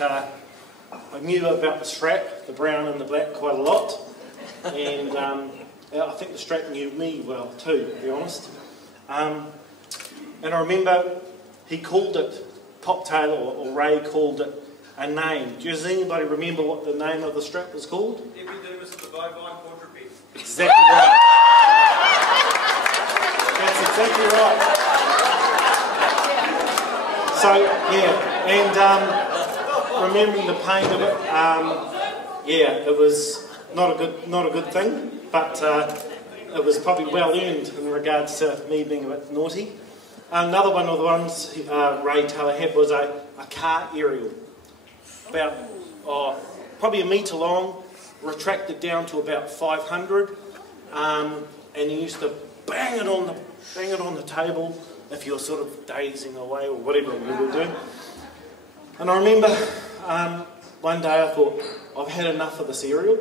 I knew about the strap, the brown and the black, quite a lot, and I think the strap knew me well too, to be honest. And I remember he called it, Pop Taylor or Ray called it a name. Does anybody remember what the name of the strap was called? Epidermis of the bovine quadruped. Exactly right. That's exactly right. So yeah, and remembering the pain of it, yeah, it was not a good thing, but it was probably well earned in regards to me being a bit naughty. Another one of the ones Ray Taylor had was a car aerial, about probably a metre long, retracted down to about 500, and he used to bang it on the table if you're sort of dazing away or whatever we were doing. And I remember one day I thought, I've had enough of this aerial,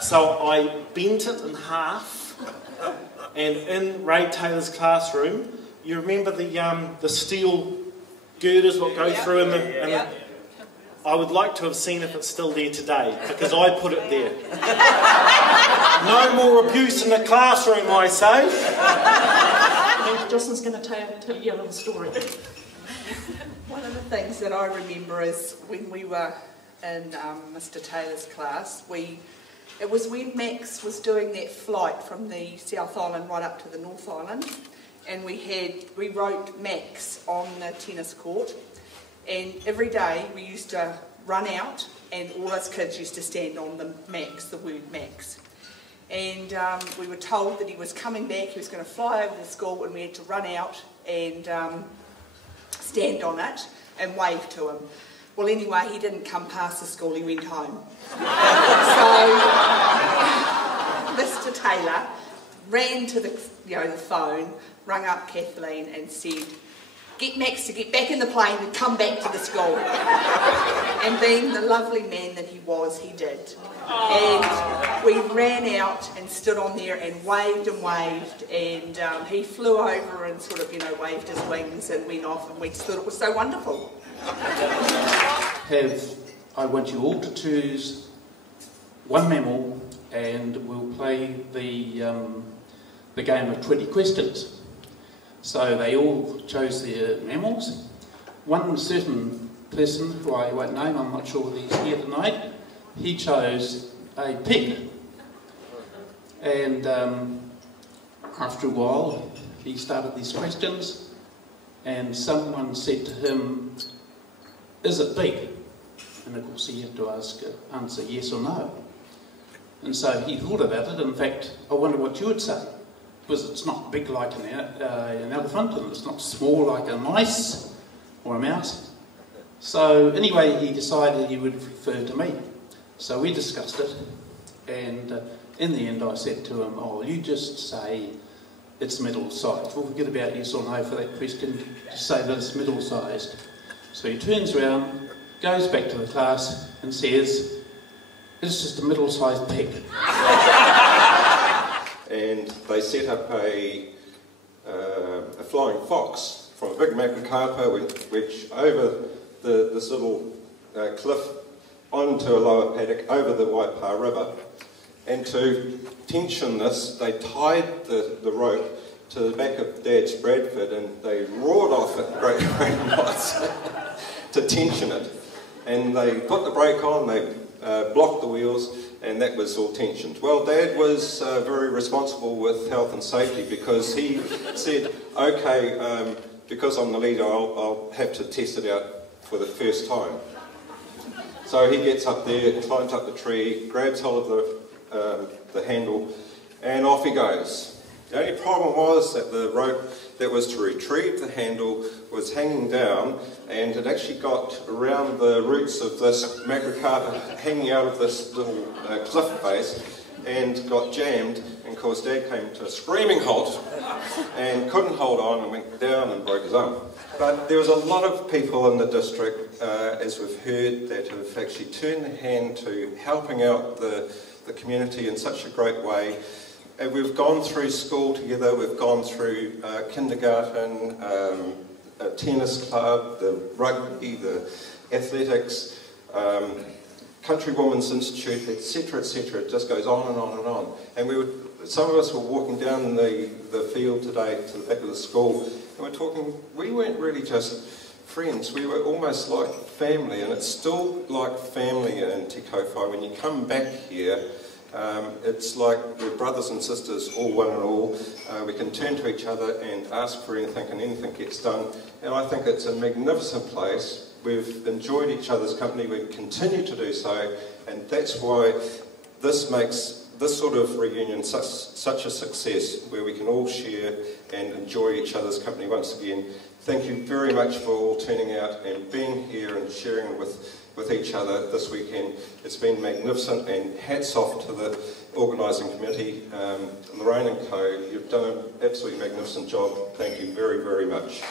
so I bent it in half, and in Ray Taylor's classroom, you remember the steel girders what go through in the I would like to have seen if it's still there today, because I put it there. No more abuse in the classroom, I say. Jocelyn's going to tell you a little story. One of the things that I remember is when we were in Mr. Taylor's class, it was when Max was doing that flight from the South Island right up to the North Island, and we wrote Max on the tennis court, and every day we used to run out and all us kids used to stand on the word Max. And we were told that he was coming back, he was going to fly over the school, and we had to run out and stand on it and wave to him. Well, anyway, he didn't come past the school, he went home. So Mr. Taylor ran to the phone, rung up Kathleen and said, "Get Max to get back in the plane and come back to the school." And being the lovely man that he was, he did. And we ran out and stood on there and waved, and he flew over and sort of, waved his wings and went off, and we just thought it was so wonderful. I want you all to choose one mammal, and we'll play the game of 20 questions. So they all chose their mammals. One certain person, who I won't name, I'm not sure whether he's here tonight, he chose a pig. And after a while, he started these questions, and someone said to him, "Is it big?" And of course he had to answer yes or no. And so he thought about it. In fact, I wonder what you would say, because it's not big like an elephant, and it's not small like a mice or a mouse. So anyway, he decided he would refer to me. So we discussed it, and in the end I said to him, "Oh, you just say it's middle-sized. We'll forget about yes or no for that question, just say that it's middle-sized." So he turns around, goes back to the class and says, "It's just a middle-sized pig." And they set up a flying fox from a big macacarpa which over this little cliff onto a lower paddock over the Waipa River. And to tension this, they tied the rope to the back of Dad's Bradford, and they roared off at great knots to tension it. And they put the brake on, they blocked the wheels, and that was all tensioned. Well, Dad was very responsible with health and safety, because he said, "Okay, because I'm the leader, I'll have to test it out for the first time." So he gets up there, climbs up the tree, grabs hold of the handle, and off he goes. The only problem was that the rope that was to retrieve the handle was hanging down, and it actually got around the roots of this macacarpa hanging out of this little cliff face, and got jammed, and of course Dad came to a screaming halt and couldn't hold on and went down and broke his arm. But there was a lot of people in the district, as we've heard, that have actually turned their hand to helping out the community in such a great way. And we've gone through school together, we've gone through kindergarten, a tennis club, the rugby, the athletics, Countrywomen's Institute, etc., etc. It just goes on and on and on. And some of us were walking down the field today to the back of the school, and we're talking, we weren't really just friends, we were almost like family, and it's still like family in Te Kowhai. When you come back here, it's like we're brothers and sisters, all one and all. We can turn to each other and ask for anything, and anything gets done. And I think it's a magnificent place. We've enjoyed each other's company, we continue to do so, and that's why this makes this sort of reunion such a success, where we can all share and enjoy each other's company once again. Thank you very much for all turning out and being here and sharing with each other this weekend. It's been magnificent, and hats off to the organising committee. Lorraine and Co, you've done an absolutely magnificent job. Thank you very, very much.